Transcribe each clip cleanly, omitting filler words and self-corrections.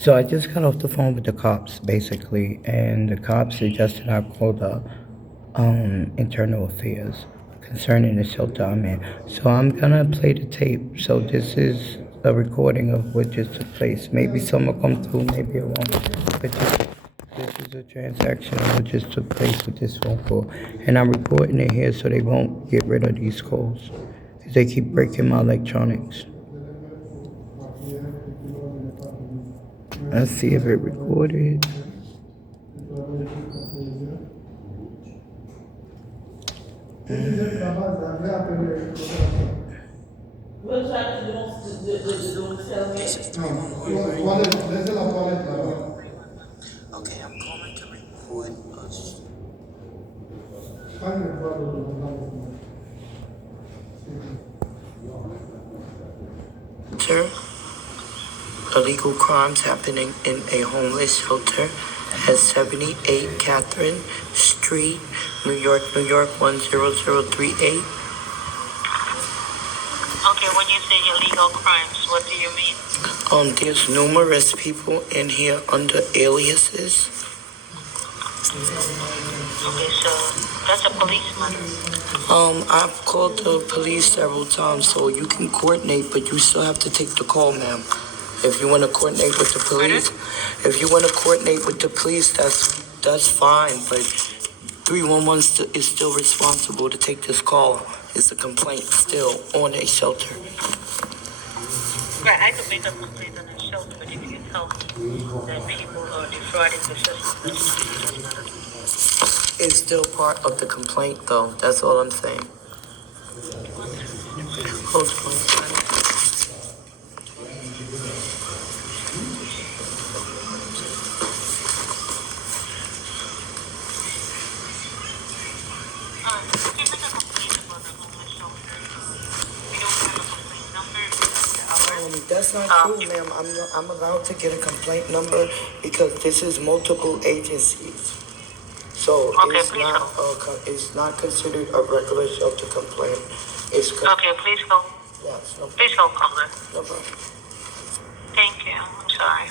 So I just got off the phone with the cops, basically, and the cops suggested I call the internal affairs concerning the shelter I'm in. So I'm gonna play the tape. So this is a recording of what just took place. Maybe some will come through, maybe it won't. But this is a transaction of what just took place with this phone call, and I'm recording it here so they won't get rid of these calls. 'Cause they keep breaking my electronics. Let's see if it recorded. Okay, I'm calling to report us. Sir, illegal crimes happening in a homeless shelter at 78 Catherine Street, New York, 10038. Okay, when you say illegal crimes, what do you mean? There's numerous people in here under aliases. Okay, so that's a policeman. I've called the police several times, so you can coordinate, but you still have to take the call, ma'am. If you want to coordinate with the police, if you want to coordinate with the police, that's fine, but 311 is still responsible to take this call. It's a complaint still on a shelter. Right, I could make a complaint on the shelter, but if you tell me that people are defrauding the system, that's not a It's still part of the complaint, though. That's all I'm saying. Hold on. you can make a complaint about the homeless shelter. We don't have a complaint number. That's not true, ma'am. I'm allowed to get a complaint number because this is multiple agencies. So Okay, it's not considered a regular shelter complaint. Okay, please hold. Yes, no problem. Please hold, caller. No problem. Thank you. I'm sorry.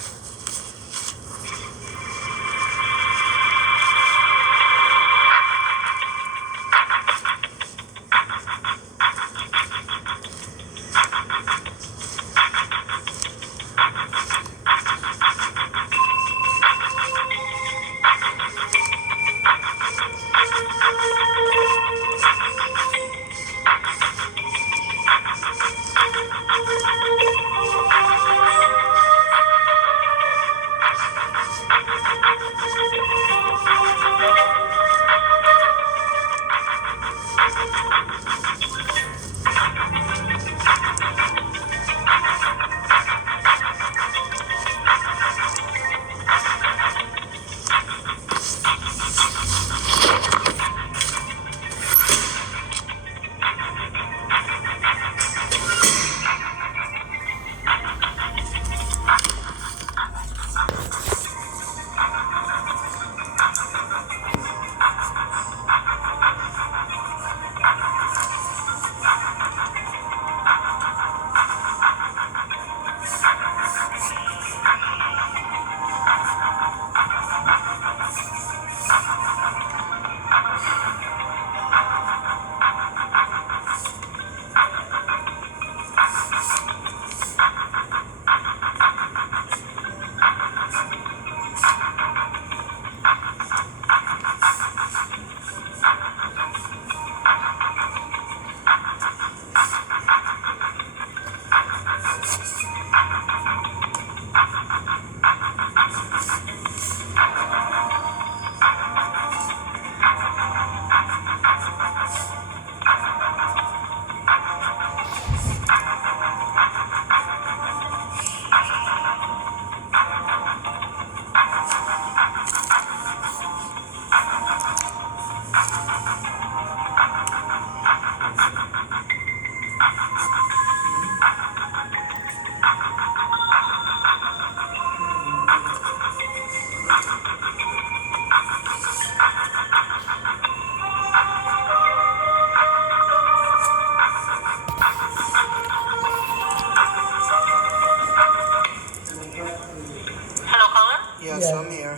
Yes, I'm here.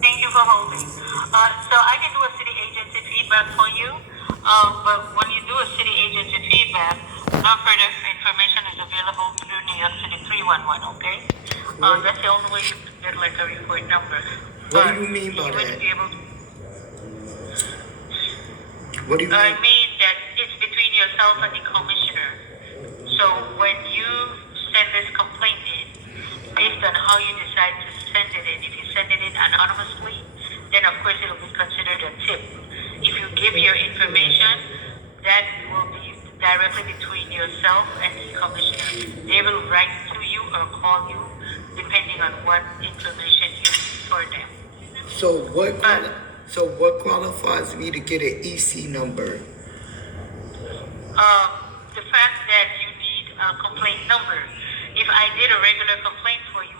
Thank you for holding. So I can do a city agency feedback for you, but when you do a city agency feedback, no further information is available through New York City 311, okay? That's the only way you can get like a report number. What do you mean by you wouldn't that? be able to, What do you I mean? mean that it's between yourself and the commissioner. So when you send this complaint in, based on how you decide to send it in, if you send it in anonymously, then of course it will be considered a tip. If you give your information, that will be directly between yourself and the commissioner. They will write to you or call you, depending on what information you need for them. So what qualifies me to get an EC number? The fact that you need a complaint number. If I did a regular complaint for you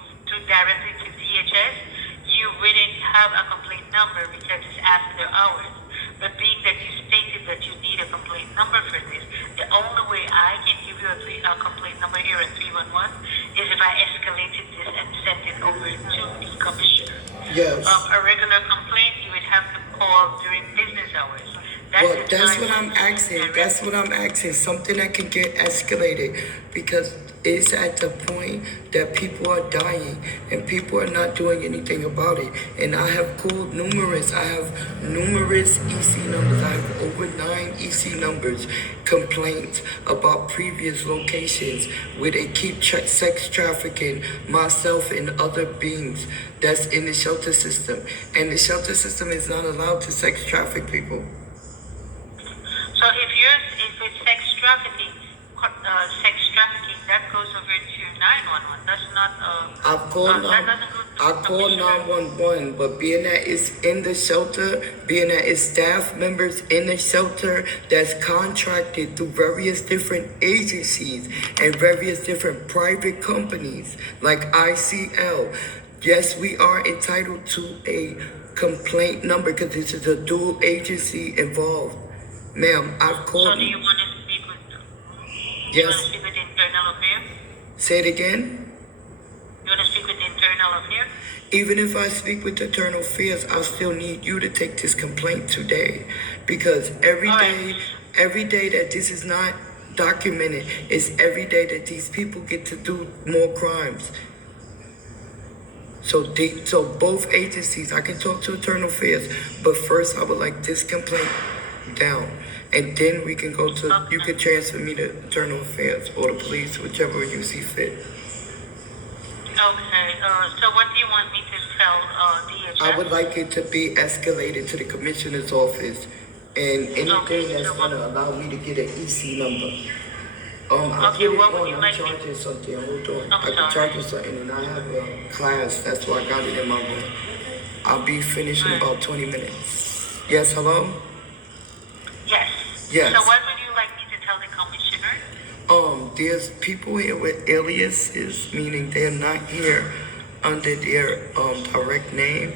directly to DHS, you wouldn't have a complaint number because it's after hours. But being that you stated that you need a complaint number for this, the only way I can give you a complaint number here at 311 is if I escalated this and sent it over to the commissioner. Yes. A regular complaint, you would have to call during business hours. Well, that's what I'm asking. That's what I'm asking. Something that can get escalated because it's at the point that people are dying and people are not doing anything about it. And I have called numerous. I have numerous EC numbers. I have over 9 EC numbers complaints about previous locations where they keep sex trafficking myself and other beings that's in the shelter system. And the shelter system is not allowed to sex traffic people. So if it's sex trafficking, that goes over to 911. That's not I've called that doesn't go to I called 911, but being that it's in the shelter, being that it's staff members in the shelter that's contracted through various different agencies and various different private companies like ICL. Yes, we are entitled to a complaint number because this is a dual agency involved. Ma'am, I've So called. do you want to speak with? You want to Yes. speak with internal affairs? Say it again. You want to speak with internal affairs? Even if I speak with Internal Affairs, I still need you to take this complaint today, because every day that this is not documented is every day that these people get to do more crimes. So both agencies, I can talk to Internal Affairs, but first I would like this complaint down, and then we can go to. You can transfer me to Internal Affairs or the police, whichever you see fit. Okay. So what do you want me to tell DHS? I would like it to be escalated to the commissioner's office, and anything that's gonna allow me to get an EC number. I Okay, put what it would on. you I'm like me- charging something. Hold on. I'm I can sorry. charge you something, and I have a class. That's why I got it in my room. I'll be finished in about 20 minutes. Yes, hello? Yes. Yes. So what would you like me to tell the commissioner? There's people here with aliases, meaning they're not here under their direct name.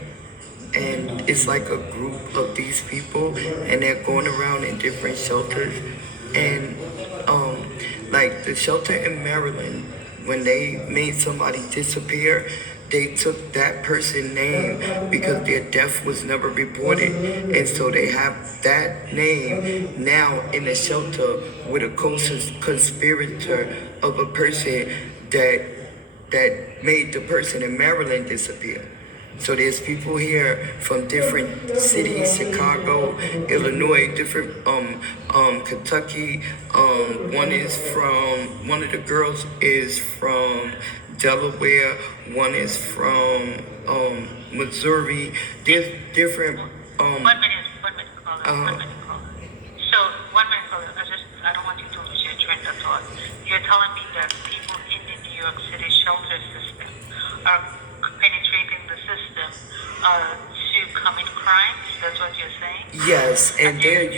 And it's like a group of these people, and they're going around in different shelters. And like the shelter in Maryland, when they made somebody disappear, they took that person's name because their death was never reported, and so they have that name now in the shelter with a co-conspirator of a person that made the person in Maryland disappear. So there's people here from different cities, Chicago, Illinois, different Kentucky. One of the girls is from Delaware. One is from Missouri. There's different 1 minute, caller. 1 minute, caller. So 1 minute, caller. I don't want you to lose your train of thought. You're telling me that people in the New York City shelter system are penetrating the system to commit crimes. That's what you're saying? Yes, and they're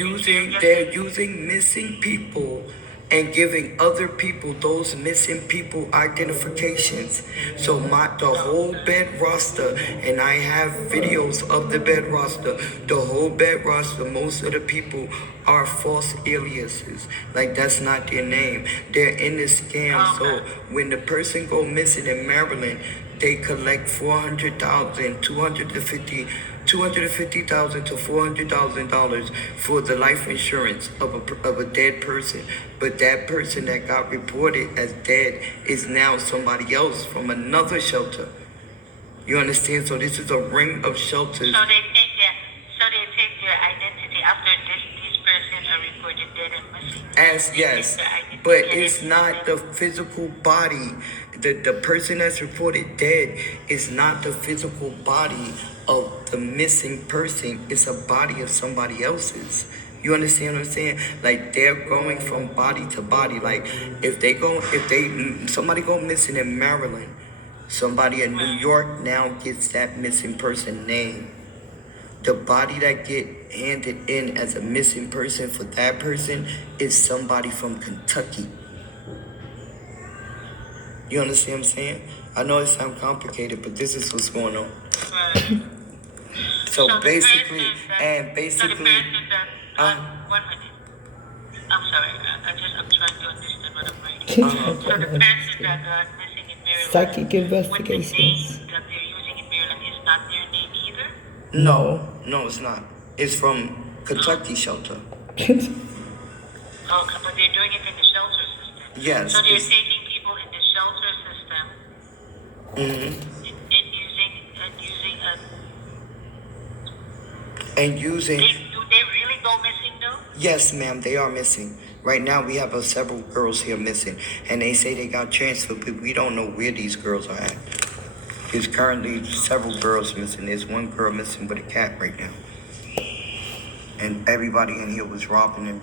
using missing people and giving other people those missing people identifications. So the whole bed roster, and I have videos of the bed roster. The whole bed roster, most of the people are false aliases. Like that's not their name. They're in the scam. So when the person go missing in Maryland, they collect 400,000, 250,000 to $400,000 for the life insurance of a dead person. But that person that got reported as dead is now somebody else from another shelter. You understand? So this is a ring of shelters. So they take their identity after this person are reported dead and missing. Yes, but it's not the physical body. The person that's reported dead is not the physical body of the missing person. It's a body of somebody else's. You understand what I'm saying? Like they're going from body to body. Like somebody go missing in Maryland, somebody in New York now gets that missing person name. The body that get handed in as a missing person for that person is somebody from Kentucky. You understand what I'm saying? I know it sounds complicated, but this is what's going on. Right. So basically, one minute. I'm sorry. I'm trying to understand what I'm writing. So the person that got missing in Maryland, Psychic with the investigations. name that they're using in Maryland is not their name either? No, it's not. It's from Kentucky shelter. Okay, but they're doing it in the shelter system. Yes. So they're taking people in the shelter system and using. Do they really go missing though? Yes, ma'am, they are missing. Right now, we have several girls here missing, and they say they got transferred, but we don't know where these girls are at. There's currently several girls missing. There's one girl missing with a cat right now. And everybody in here was robbing and,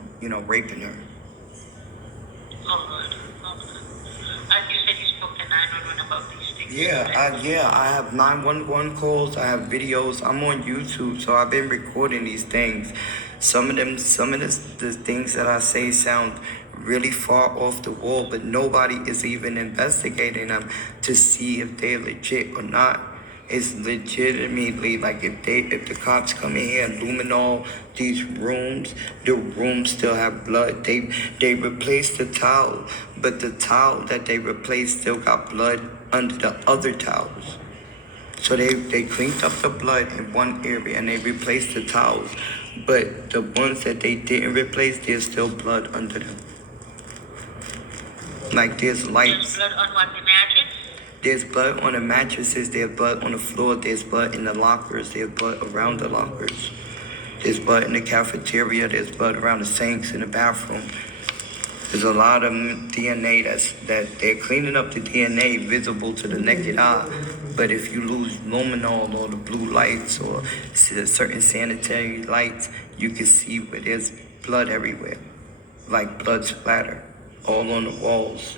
raping her. Oh, good. You said you spoke to 911 about these things. I have 911 calls. I have videos. I'm on YouTube, so I've been recording these things. Some of the things that I say sound really far off the wall, but nobody is even investigating them to see if they're legit or not. It's legitimately like if the cops come in here and luminol these rooms, the rooms still have blood. They replaced the towel, but the towel that they replaced still got blood under the other towels. So they cleaned up the blood in one area and they replaced the towels, but the ones that they didn't replace, there's still blood under them. Like there's lights. There's blood on what, the mattress? There's blood on the mattresses, there's blood on the floor, there's blood in the lockers, there's blood around the lockers. There's blood in the cafeteria, there's blood around the sinks in the bathroom. There's a lot of DNA that they're cleaning up the DNA visible to the naked eye. But if you lose luminol or the blue lights or certain sanitary lights, you can see where there's blood everywhere. Like blood splatter all on the walls.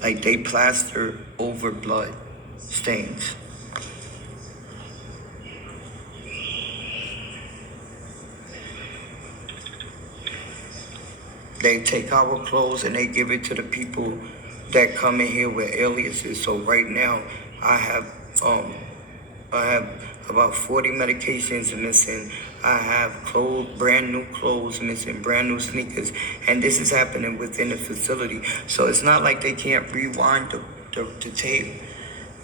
Like they plaster over blood stains. They take our clothes and they give it to the people that come in here with aliases. So right now, I have about 40 medications missing. I have brand new clothes missing, brand new sneakers, and this is happening within the facility. So it's not like they can't rewind the tape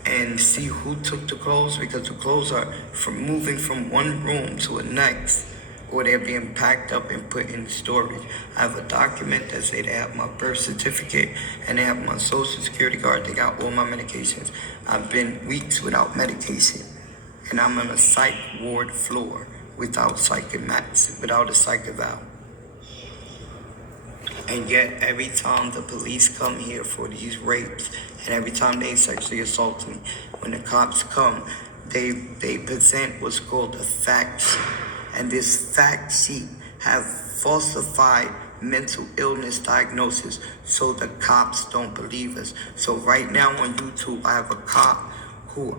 and see who took the clothes, because the clothes are moving from one room to the next, or they're being packed up and put in storage. I have a document that say they have my birth certificate and they have my social security card. They got all my medications. I've been weeks without medication, and I'm on a psych ward floor without psychic mats, without a psych eval. And yet, every time the police come here for these rapes, and every time they sexually assault me, when the cops come, they present what's called a fact sheet. And this fact sheet have falsified mental illness diagnosis, so the cops don't believe us. So right now on YouTube, I have a cop who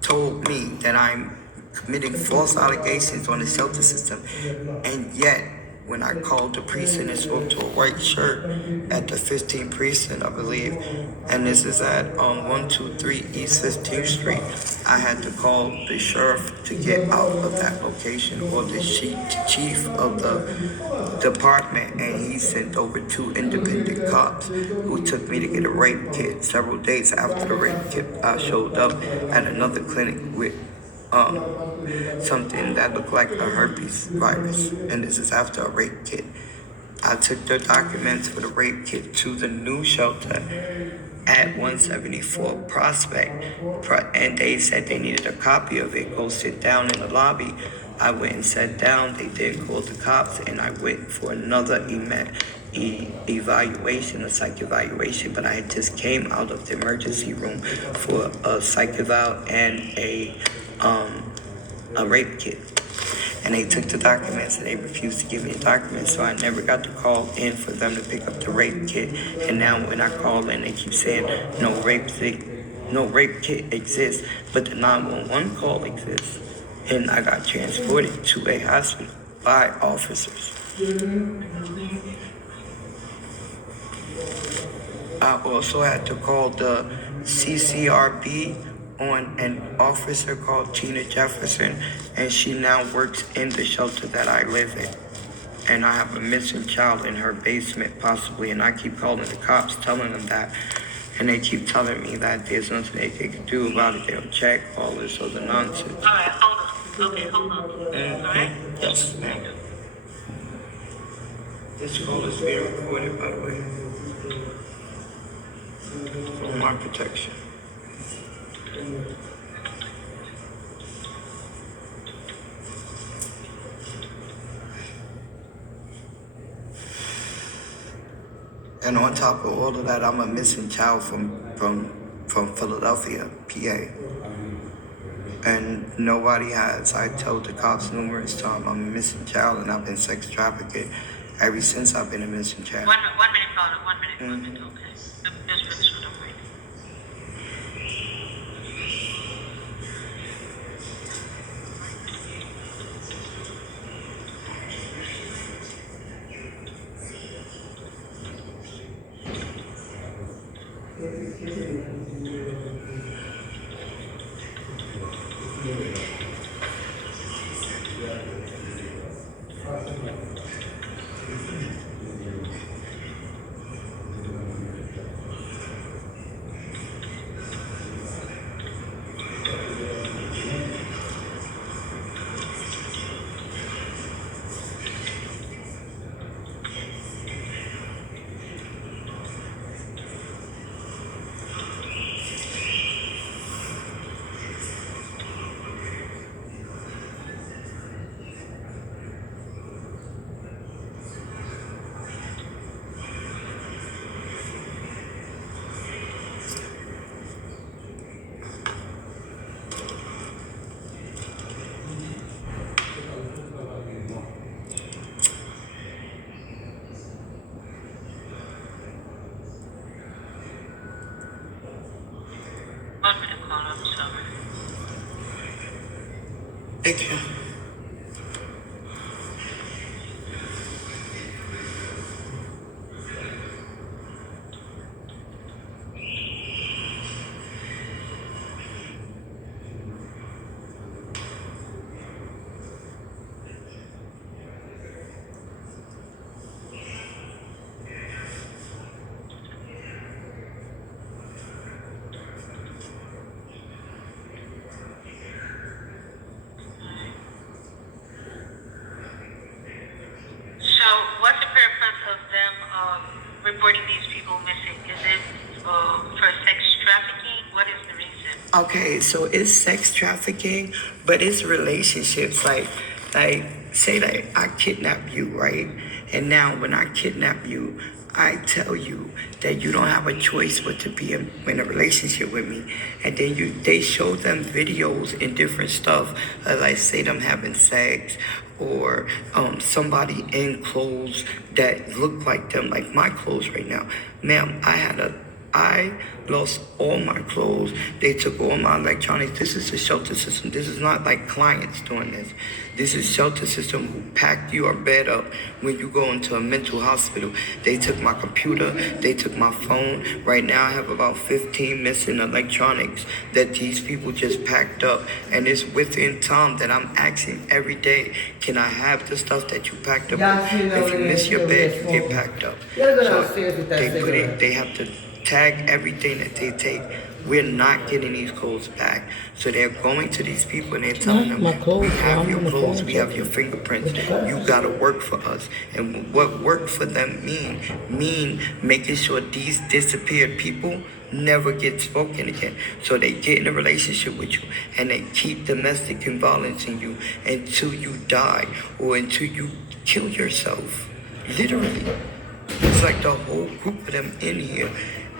told me that I'm committing false allegations on the shelter system, and yet when I called the precinct and spoke to a white shirt at the 15th precinct, I believe, and this is at 123 East 15th Street, I had to call the sheriff to get out of that location, or the chief of the department, and he sent over 2 independent cops who took me to get a rape kit. Several days after the rape kit, I showed up at another clinic with something that looked like a herpes virus, and this is after a rape kit. I took the documents for the rape kit to the new shelter at 174 Prospect, and they said they needed a copy of it. Go sit down in the lobby. I went and sat down. They did call the cops, and I went for another evaluation, a psych evaluation. But I had just came out of the emergency room for a psych eval and a rape kit. And they took the documents, and they refused to give me the documents, so I never got to call in for them to pick up the rape kit. And now when I call in, they keep saying no rape kit exists, but the 911 call exists. And I got transported to a hospital by officers. I also had to call the CCRB on an officer called Tina Jefferson, and she now works in the shelter that I live in. And I have a missing child in her basement, possibly, and I keep calling the cops, telling them that, and they keep telling me that there's nothing they can do about it. They'll check all this other nonsense. All right, hold on. Okay, hold on. All right? Yes, ma'am. This call is being recorded, by the way, for my protection. And on top of all of that, I'm a missing child from Philadelphia, PA. And nobody has. I told the cops numerous times I'm a missing child, and I've been sex trafficked ever since I've been a missing child. 1 minute, Father. 1 minute. 1 minute. Okay. Just for this one, I'm waiting. I'm sorry. Thank you. So, what's the purpose of them reporting these people missing? Is it for sex trafficking? What is the reason? Okay, so it's sex trafficking, but it's relationships. Like say that I kidnap you, right? And now when I kidnap you, I tell you that you don't have a choice but to be in a relationship with me. And then they show them videos and different stuff, like say them having sex, or somebody in clothes that look like them, like my clothes right now. Ma'am, I had a I lost all my clothes. They took all my electronics. This is a shelter system. This is not like clients doing this. This is shelter system who packed your bed up when you go into a mental hospital. They took my computer. They took my phone. Right now I have about 15 missing electronics that these people just packed up. And it's within time that I'm asking every day, can I have the stuff that you packed up? If you miss your bed, you get packed up. So they have to tag everything that they take. We're not getting these clothes back. So they're going to these people and they're telling them, we have your clothes, we have your fingerprints, you gotta work for us. And what work for them mean making sure these disappeared people never get spoken again. So they get in a relationship with you and they keep domestic violence in you until you die or until you kill yourself. Literally. It's like the whole group of them in here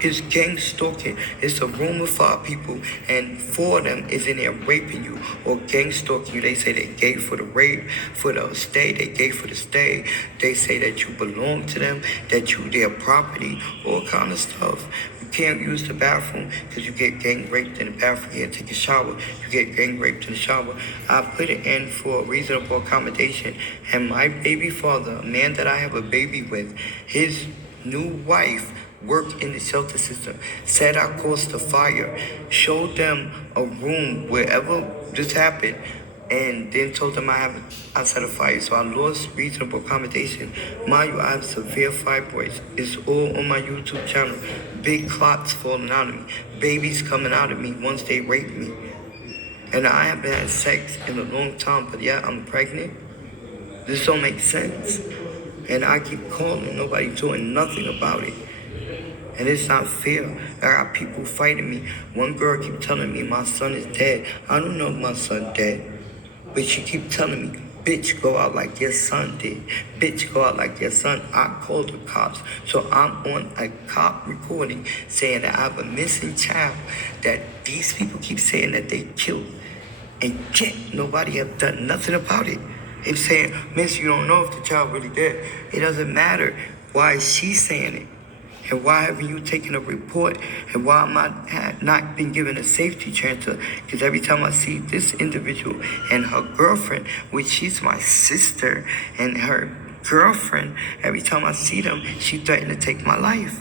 is gang stalking. It's a room of 5 people, and 4 of them is in there raping you or gang stalking you. They say they gay for the rape, for the stay. They gay for the stay. They say that you belong to them, that you their property, all kind of stuff. You can't use the bathroom because you get gang raped in the bathroom. You can't take a shower. You get gang raped in the shower. I put it in for reasonable accommodation, and my baby father, a man that I have a baby with, his new wife worked in the shelter system, said I caused the fire, showed them a room wherever this happened, and then told them I set a fire. So I lost reasonable accommodation. Mind you, I have severe fibroids. It's all on my YouTube channel. Big clots falling out of me. Babies coming out of me once they rape me. And I haven't had sex in a long time, but yeah, I'm pregnant. This don't make sense. And I keep calling, nobody doing nothing about it. And it's not fair. I got people fighting me. One girl keep telling me my son is dead. I don't know if my son dead. But she keep telling me, bitch, go out like your son did. Bitch, go out like your son. I called the cops. So I'm on a cop recording saying that I have a missing child that these people keep saying that they killed. And yet nobody have done nothing about it. They're saying, miss, you don't know if the child really dead. It doesn't matter. Why is she saying it? And why haven't you taken a report? And why am I not been given a safety transfer? Because every time I see this individual and her girlfriend, which she's my sister, and her girlfriend, every time I see them, she threatened to take my life.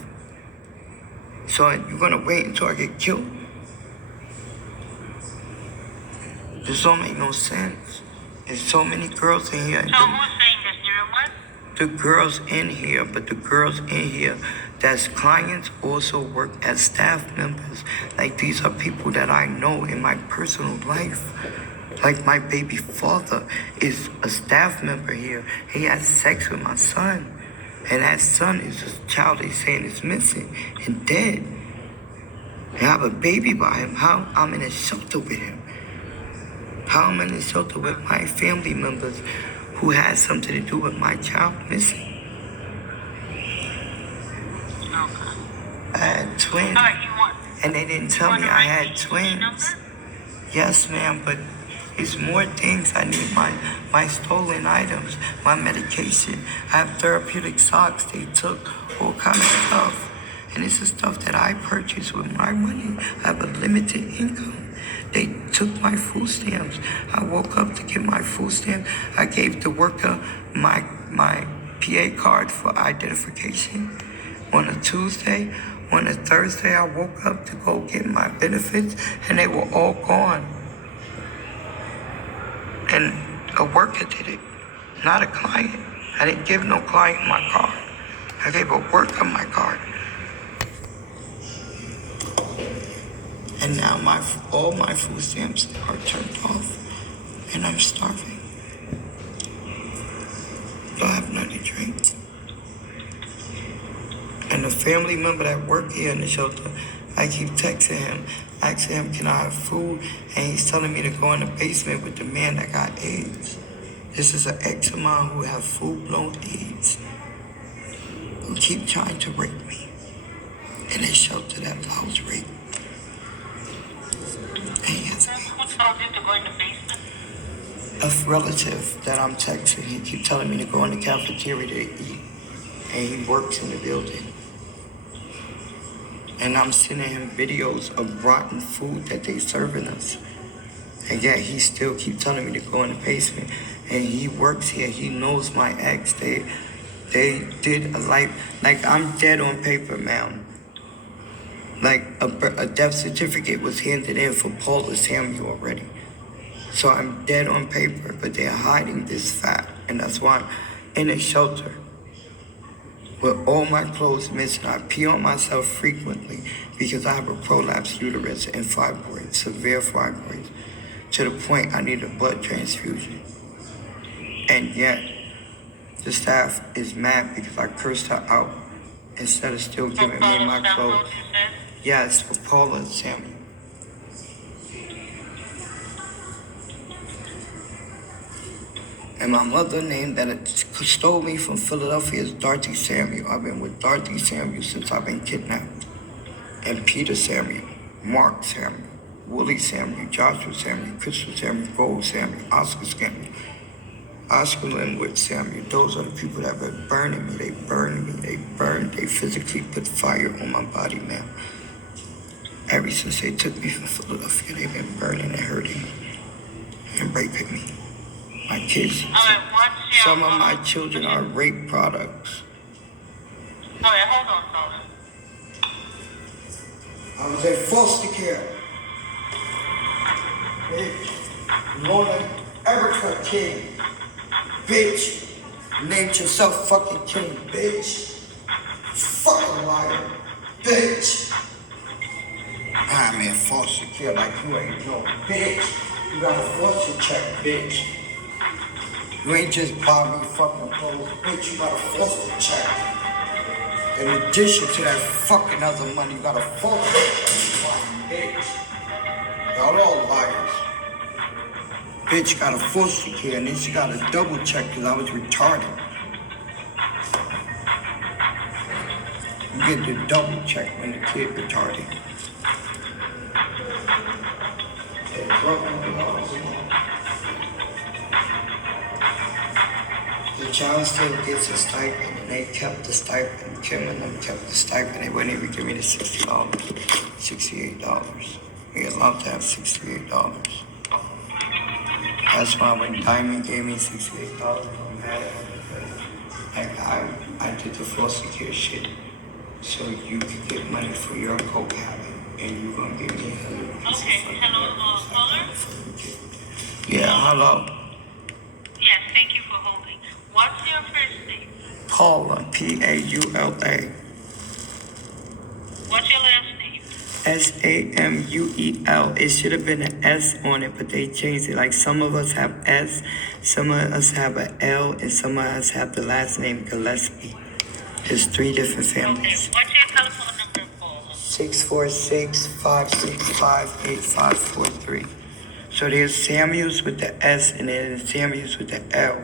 So you're gonna wait until I get killed? This don't make no sense. There's so many girls in here. So who's saying this? What? The girls in here, but the girls in here that's clients also work as staff members. Like, these are people that I know in my personal life. Like, my baby father is a staff member here. He has sex with my son. And that son is a child they saying is missing and dead. And I have a baby by him. How I'm in a shelter with him. How I'm in a shelter with my family members who has something to do with my child missing. I had twins, and they didn't tell me I had twins. Yes, ma'am, but it's more things. I need my stolen items, my medication. I have therapeutic socks they took, all kind of stuff. And this is stuff that I purchased with my money. I have a limited income. They took my food stamps. I woke up to get my food stamps. I gave the worker my PA card for identification on a Tuesday. On a Thursday, I woke up to go get my benefits, and they were all gone. And a worker did it, not a client. I didn't give no client my card. I gave a worker my card. And now all my food stamps are turned off, and I'm starving. Don't have nothing to drink. And the family member that work here in the shelter, I keep texting him, asking him, can I have food? And he's telling me to go in the basement with the man that got AIDS. This is an ex of mine who have full-blown AIDS, who keep trying to rape me in a shelter that allows rape. And he has AIDS. Who told you to go in the basement? A relative that I'm texting, he keep telling me to go in the cafeteria to eat. And he works in the building. And I'm sending him videos of rotten food that they serving us. And yet he still keep telling me to go in the basement. And he works here. He knows my ex. They did a life, like I'm dead on paper, ma'am. Like a death certificate was handed in for Paula Samuel already. So I'm dead on paper, but they're hiding this fact. And that's why I'm in a shelter with all my clothes missing. I pee on myself frequently because I have a prolapsed uterus and fibroids, severe fibroids, to the point I need a blood transfusion. And yet, the staff is mad because I cursed her out instead of still giving me my clothes. Yes, for Paula Samuel. And my mother name that it stole me from Philadelphia is Dorothy Samuel. I've been with Dorothy Samuel since I've been kidnapped. And Peter Samuel, Mark Samuel, Willie Samuel, Joshua Samuel, Crystal Samuel, Gold Samuel, Oscar Samuel, Oscar Linwood Samuel. Those are the people that were burning me. They burned me. They physically put fire on my body, man. Ever since they took me from Philadelphia, they've been burning and hurting me and raping me. My kids, some of my children are rape products. All right, hold on, Paula. I was in foster care. Bitch. Mona Erica King. Bitch. Named yourself fucking King, bitch. Fucking liar. Bitch. I'm in foster care like you ain't no bitch. You got a foster check, bitch. You ain't just buy me fucking clothes, bitch. You got a foster check. In addition to that fucking other money, you got a foster check, bitch. Y'all all liars. Bitch got a foster care and then she got a double check because I was retarded. You get the double check when the kid retarded. The child still gets a stipend, and they kept the stipend. Kim and them kept the stipend. They wouldn't even give me the $60, $68. We allowed to have $68. That's why when Diamond gave me $68, I'm mad at her because I did the foster care shit so you could get money for your coke habit, and you gonna give me a little piece of fucking Hello, caller? Yeah, hello. Yes, thank you for holding. What's your first name? Paula, Paula. What's your last name? Samuel. It should have been an S on it, but they changed it. Like some of us have S, some of us have an L, and some of us have the last name Gillespie. There's 3 different families. Okay, what's your telephone number, Paula? 646-565-8543. So there's Samuels with the S and then there's Samuels with the L.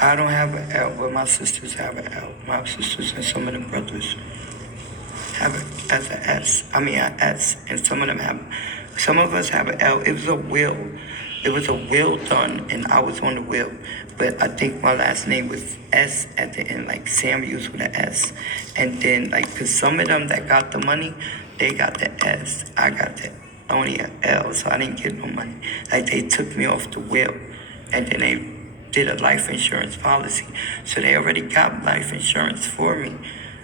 I don't have an L, but my sisters have an L. My sisters and some of the brothers have it as an S. I mean an S, and some of us have an L. It was a will. It was a will done, and I was on the will. But I think my last name was S at the end, like Samuels with an S. And then, like, because some of them that got the money, they got the S. I got the only an L, so I didn't get no money. Like, they took me off the will, and then they did a life insurance policy. So they already got life insurance for me.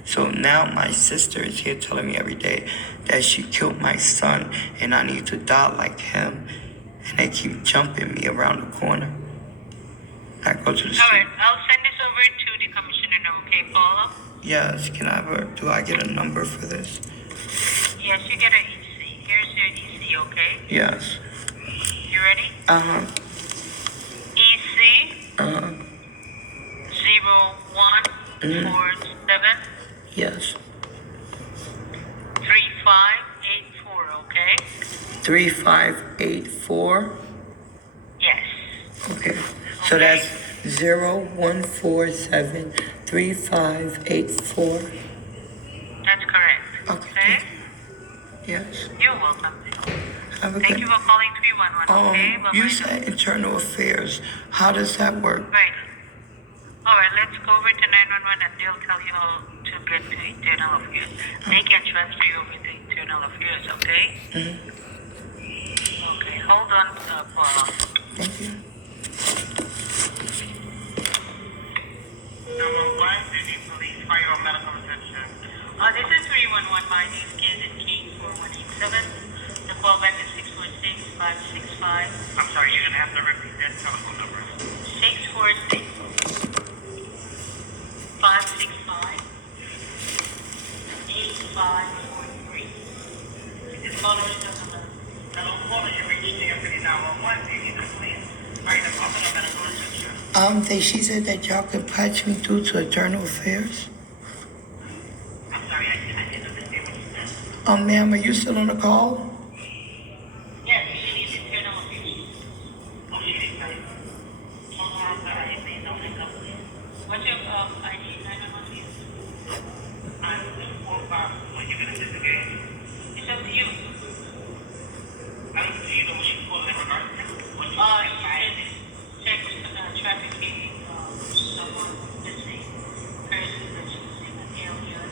So now my sister is here telling me every day that she killed my son and I need to die like him. And they keep jumping me around the corner. I go to the All street. right, I'll send this over to the commissioner now, okay, Paula? Yes, do I get a number for this? Yes, you get an EC. Here's your EC, okay? Yes. You ready? Uh-huh. EC Uh-huh. 0147 Yes. 3584, okay? 3584. Yes. Okay. So that's 0147-3584. That's correct. Okay. Yes. You're welcome. Have a Thank good. you for calling 311, okay? Bye-bye. You said internal affairs. How does that work? Right. All right, let's go over to 911 and they'll tell you how to get to internal affairs. They can transfer you over to Internal Affairs, okay? Okay, hold on, Paula. Thank you. Number one, Sydney Police Fire or Medical Reception. This is 311. My name is Kansas King 4187. The callback is 646-565. I'm sorry, you're gonna have to repeat that telephone number. 646-565-8543. This caller is on the hello caller. You reached the Deputy 911. Do you need the police? Fire Department or Medical Reception? She said that y'all could patch me through to Internal Affairs. I'm sorry, I didn't understand what you said. Ma'am, are you still on the call? Yes, she needs internal affairs. Oh, she needs that. Oh, I'm sorry, they don't hang up, please. What's your ID 911, please? I'm 245. When you gonna disengage? It's up to you. Do you know what you call in regards to? What you check trafficking, someone missing, person that's using an alien.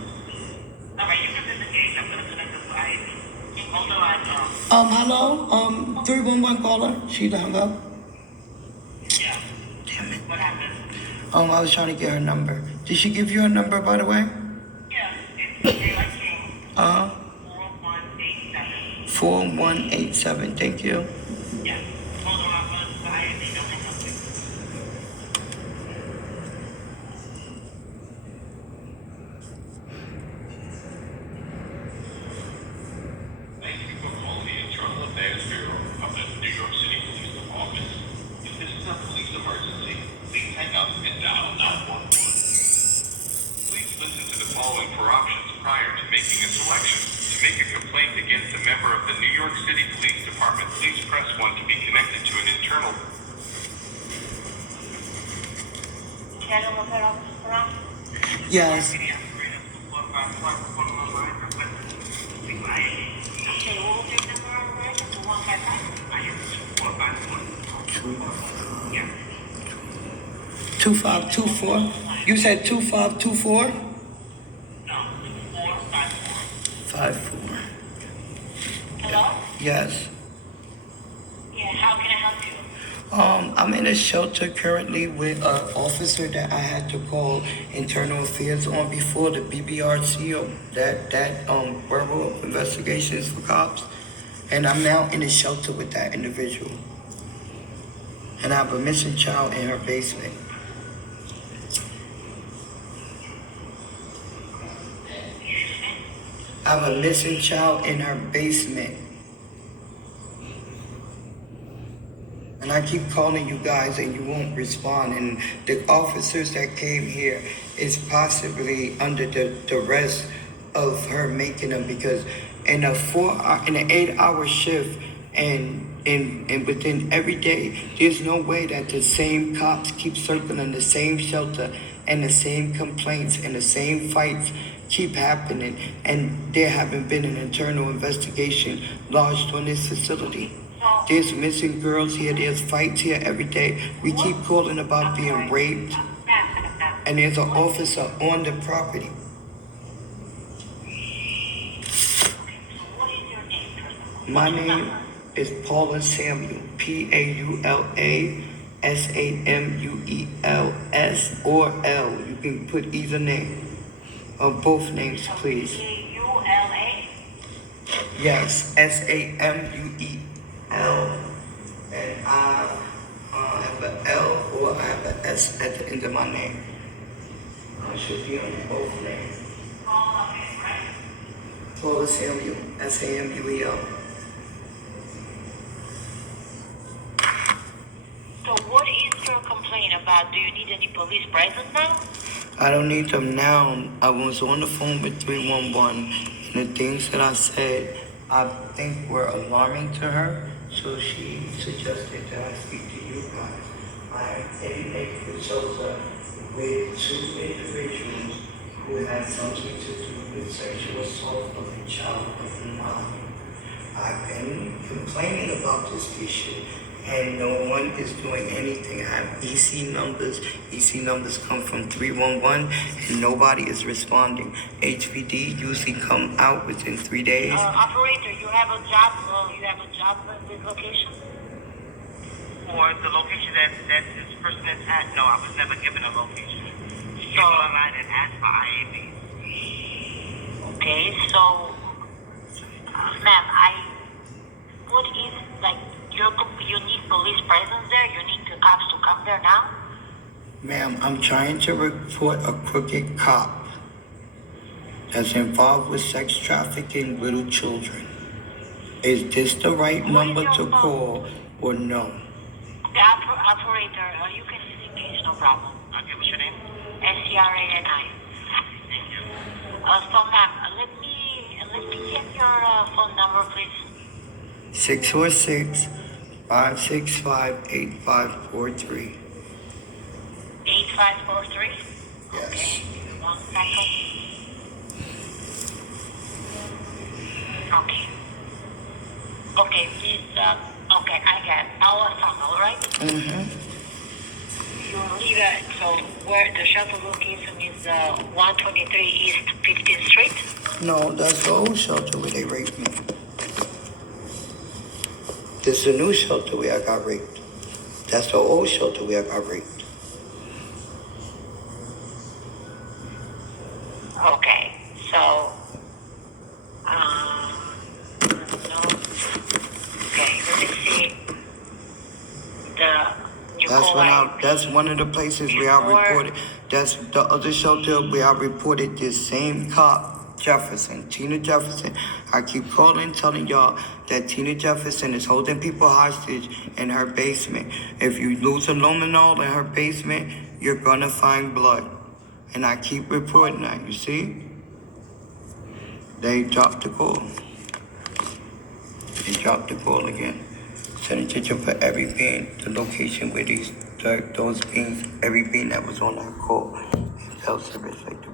Alright, you can disengage. I'm gonna connect this to ID. Hold on, Hello? 311 caller. She hung up. yeah. Damn it. What happened? I was trying to get her number. Did she give you a number, by the way? Yeah, it's Daylight King, 4187. 4187. Thank you. Yeah. Hold on, I'm gonna decide if they don't hang up, please. Thank you for calling the Internal Affairs Bureau of the New York City Police Department. If this is a police emergency, please hang up and dial 911. Please listen to the following 4 options prior to making a selection. To make a complaint against a member of the New York City Police Department, please press 1 to be connected to an internal. Internal Affairs Officer, Yes. okay, what was your number on there? The 155? I am 2451. Yeah. 2524. You said 2524? No, 2454. 54. Hello? Yes. Yeah, how can I help you? I'm in a shelter currently with an officer that I had to call Internal Affairs on before the BBRC or that Bureau of Investigations for Cops. And I'm now in a shelter with that individual. And I have a missing child in her basement. I have a missing child in her basement. And I keep calling you guys and you won't respond. And the officers that came here is possibly under the duress of her making them, because in an 8-hour shift and within every day, there's no way that the same cops keep circling the same shelter and the same complaints and the same fights keep happening, and there haven't been an internal investigation lodged on this facility. There's missing girls here, there's fights here every day. We keep calling about being raped, and there's an officer on the property. My name is Paula Samuel, PaulaSamuels, or L. You can put either name, or both names, please. ULA? Yes, Samuel. And I have an L or I have an S at the end of my name. I should be on both names. Paula Samuel, Samuel. So what is your complaint about? Do you need any police presence now? I don't need them now. I was on the phone with 311, and the things that I said, I think were alarming to her. So she suggested that I speak to you guys. I am in a shelter with 2 individuals who had something to do with sexual assault of a child of mine. I've been complaining about this issue, and no one is doing anything. I have EC numbers. EC numbers come from 311, and nobody is responding. HPD usually come out within 3 days. Operator, you have a job. At this location. Or the location that this person is at? No, I was never given a location. She came online and asked for IAB. Okay, so, ma'am, what is, like, you need police presence there? You need the cops to come there now? Ma'am, I'm trying to report a crooked cop that's involved with sex trafficking little children. Is this the right number to call or no? The operator, you can engage, no problem. Okay, what's your name? SCRANI. Thank you. So, ma'am, let me get your phone number, please. 646-565-8543. 8543. Yes. Okay, 1 second. Okay. Okay, please, okay, I got our phone, all right? Mm-hmm. You leave it, so where the shelter location is 123 East 15th Street? No, that's the old shelter where they raped me. This is a new shelter where I got raped. That's the old shelter where I got raped. Okay, so, no. Okay, let me see. That's one of the places where I reported. That's the other shelter where I reported this same cop, Jefferson, Tina Jefferson. I keep calling, telling y'all that Tina Jefferson is holding people hostage in her basement. If you lose a luminol in her basement, you're gonna find blood. And I keep reporting that, you see? They dropped the call. They dropped the call again. Send a picture for every being, the location where those beings, every being that was on that call. Tell service like the